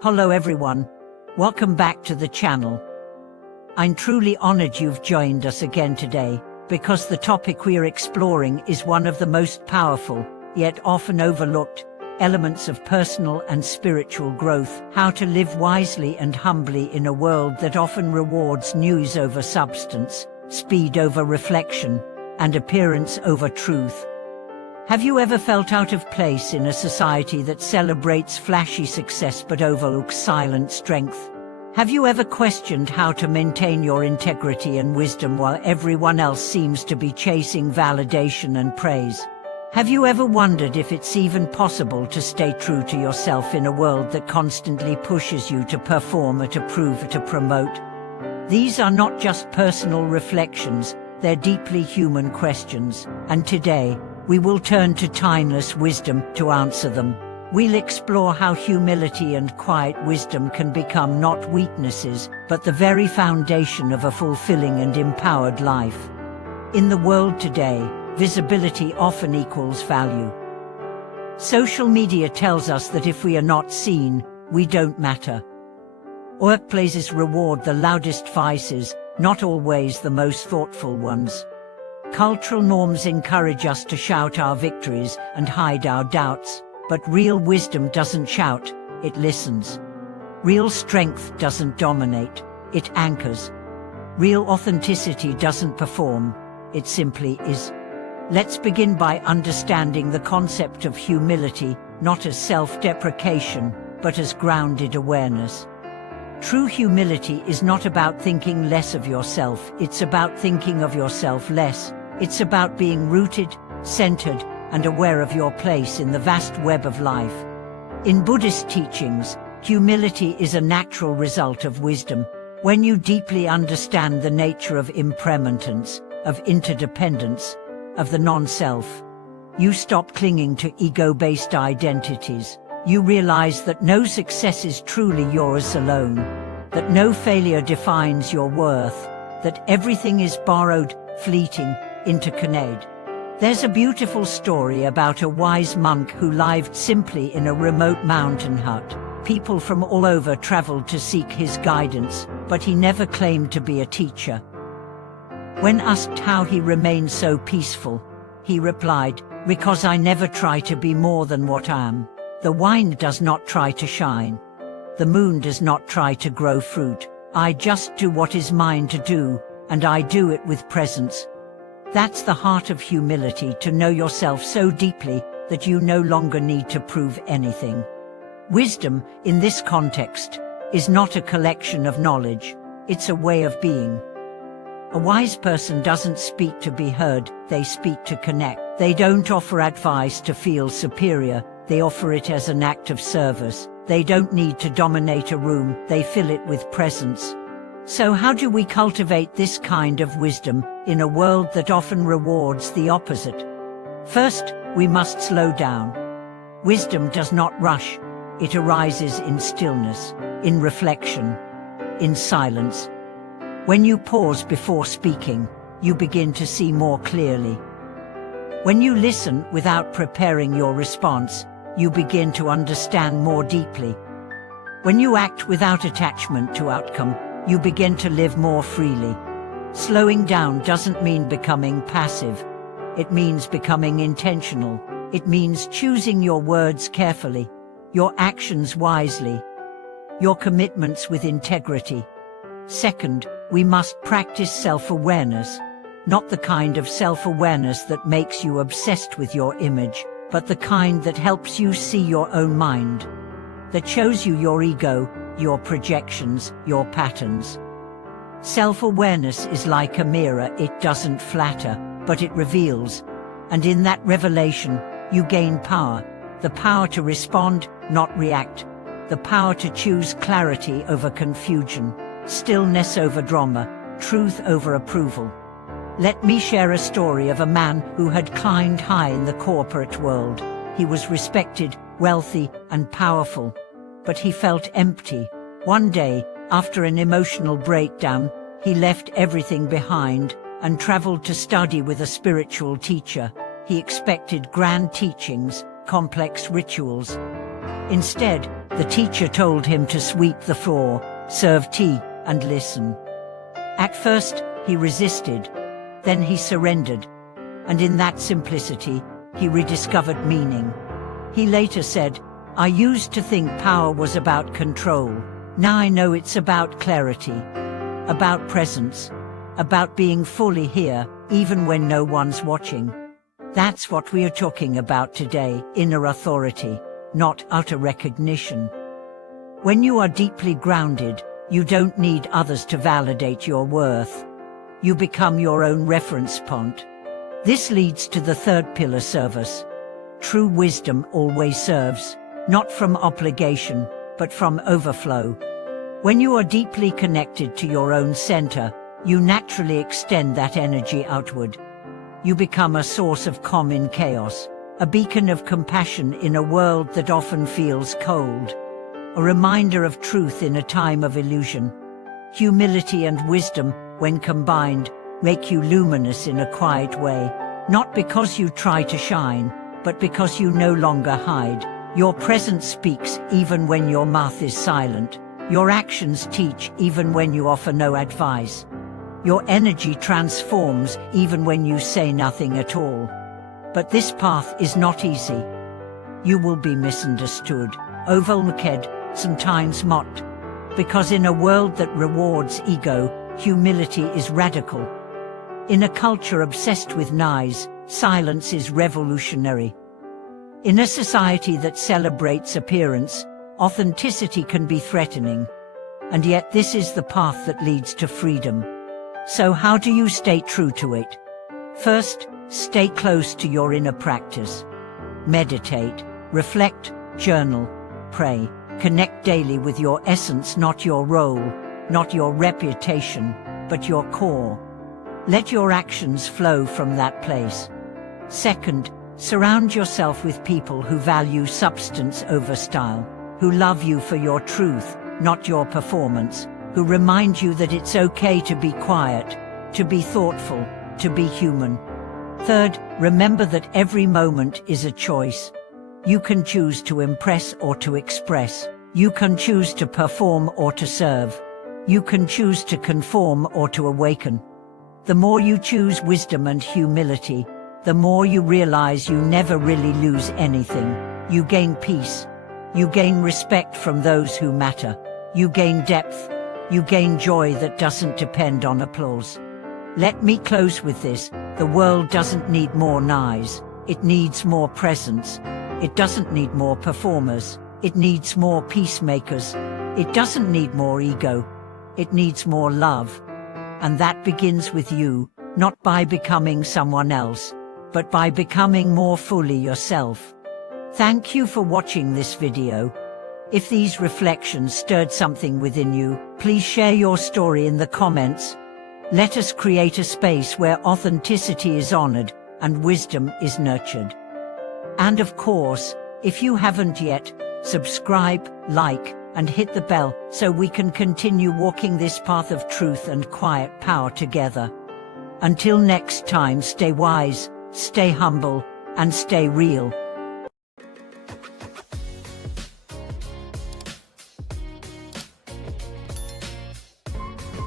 Hello everyone. Welcome back to the channel. I'm truly honored you've joined us again today, because the topic we are exploring is one of the most powerful, yet often overlooked, elements of personal and spiritual growth: how to live wisely and humbly in a world that often rewards news over substance, speed over reflection, and appearance over truth. Have you ever felt out of place in a society that celebrates flashy success but overlooks silent strength? Have you ever questioned how to maintain your integrity and wisdom while everyone else seems to be chasing validation and praise? Have you ever wondered if it's even possible to stay true to yourself in a world that constantly pushes you to perform or to prove or to promote? These are not just personal reflections, they're deeply human questions, and today, we will turn to timeless wisdom to answer them. We'll explore how humility and quiet wisdom can become not weaknesses, but the very foundation of a fulfilling and empowered life. In the world today, visibility often equals value. Social media tells us that if we are not seen, we don't matter. Workplaces reward the loudest voices, not always the most thoughtful ones. Cultural norms encourage us to shout our victories and hide our doubts, but real wisdom doesn't shout, it listens. Real strength doesn't dominate, it anchors. Real authenticity doesn't perform, it simply is. Let's begin by understanding the concept of humility, not as self-deprecation, but as grounded awareness. True humility is not about thinking less of yourself, it's about thinking of yourself less. It's about being rooted, centered, and aware of your place in the vast web of life. In Buddhist teachings, humility is a natural result of wisdom. When you deeply understand the nature of impermanence, of interdependence, of the non-self, you stop clinging to ego-based identities. You realize that no success is truly yours alone, that no failure defines your worth, that everything is borrowed, fleeting, interconnected. There's a beautiful story about a wise monk who lived simply in a remote mountain hut. People from all over traveled to seek his guidance, but he never claimed to be a teacher. When asked how he remained so peaceful, he replied, "Because I never try to be more than what I am. The wind does not try to shine. The moon does not try to grow fruit. I just do what is mine to do, and I do it with presence." That's the heart of humility, to know yourself so deeply that you no longer need to prove anything. Wisdom, in this context, is not a collection of knowledge, it's a way of being. A wise person doesn't speak to be heard, they speak to connect. They don't offer advice to feel superior, they offer it as an act of service. They don't need to dominate a room, they fill it with presence. So how do we cultivate this kind of wisdom in a world that often rewards the opposite? First, we must slow down. Wisdom does not rush. It arises in stillness, in reflection, in silence. When you pause before speaking, you begin to see more clearly. When you listen without preparing your response, you begin to understand more deeply. When you act without attachment to outcome, you begin to live more freely. Slowing down doesn't mean becoming passive. It means becoming intentional. It means choosing your words carefully, your actions wisely, your commitments with integrity. Second, we must practice self-awareness. Not the kind of self-awareness that makes you obsessed with your image, but the kind that helps you see your own mind, that shows you your ego, your projections, your patterns. Self-awareness is like a mirror, it doesn't flatter, but it reveals. And in that revelation, you gain power. The power to respond, not react. The power to choose clarity over confusion, stillness over drama, truth over approval. Let me share a story of a man who had climbed high in the corporate world. He was respected, wealthy, and powerful. But he felt empty. One day, after an emotional breakdown, he left everything behind and traveled to study with a spiritual teacher. He expected grand teachings, complex rituals. Instead, The teacher told him to sweep the floor, serve tea, and listen. At first, he resisted. Then he surrendered. And in that simplicity, he rediscovered meaning. He later said, "I used to think power was about control. Now I know it's about clarity, about presence, about being fully here, even when no one's watching." That's what we are talking about today, inner authority, not outer recognition. When you are deeply grounded, you don't need others to validate your worth. You become your own reference point. This leads to the third pillar: service. True wisdom always serves, not from obligation, but from overflow. When you are deeply connected to your own center, you naturally extend that energy outward. You become a source of calm in chaos, a beacon of compassion in a world that often feels cold, a reminder of truth in a time of illusion. Humility and wisdom, when combined, make you luminous in a quiet way, not because you try to shine, but because you no longer hide. Your presence speaks even when your mouth is silent. Your actions teach even when you offer no advice. Your energy transforms even when you say nothing at all. But this path is not easy. You will be misunderstood, overlooked, sometimes mocked. Because in a world that rewards ego, humility is radical. In a culture obsessed with noise, silence is revolutionary. In a society that celebrates appearance, authenticity can be threatening. And yet this is the path that leads to freedom. So how do you stay true to it? First, stay close to your inner practice. Meditate, reflect, journal, pray. Connect daily with your essence, not your role, not your reputation, but your core. Let your actions flow from that place. Second, surround yourself with people who value substance over style, who love you for your truth, not your performance, who remind you that it's okay to be quiet, to be thoughtful, to be human. Third, remember that every moment is a choice. You can choose to impress or to express. You can choose to perform or to serve. You can choose to conform or to awaken. The more you choose wisdom and humility, the more you realize you never really lose anything. You gain peace. You gain respect from those who matter. You gain depth. You gain joy that doesn't depend on applause. Let me close with this. The world doesn't need more noise. It needs more presence. It doesn't need more performers. It needs more peacemakers. It doesn't need more ego. It needs more love. And that begins with you, not by becoming someone else, but by becoming more fully yourself. Thank you for watching this video. If these reflections stirred something within you, please share your story in the comments. Let us create a space where authenticity is honored and wisdom is nurtured. And of course, if you haven't yet, subscribe, like, and hit the bell so we can continue walking this path of truth and quiet power together. Until next time, stay wise, stay humble, and stay real.